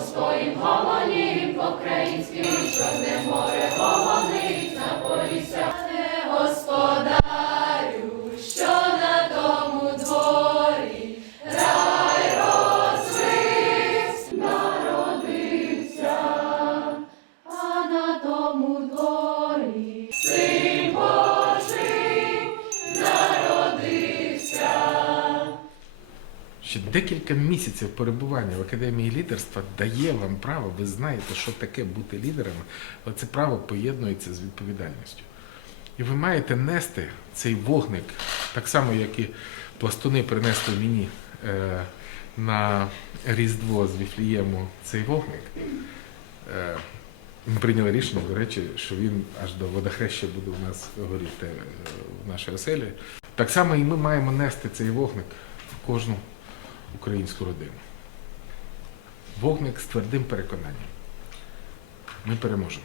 по своїм голові, по українськи. Ще декілька місяців перебування в академії лідерства дає вам право, ви знаєте, що таке бути лідерами, але це право поєднується з відповідальністю. І ви маєте нести цей вогник, так само, як і пластуни принесли мені е, на Різдво з Віфлієму цей вогник. Е, ми прийняли рішення, до речі, що він аж до водохреща буде у нас горіти е, в нашій оселі. Так само і ми маємо нести цей вогник в кожну українську родину. Вогник з твердим переконанням. Ми переможемо.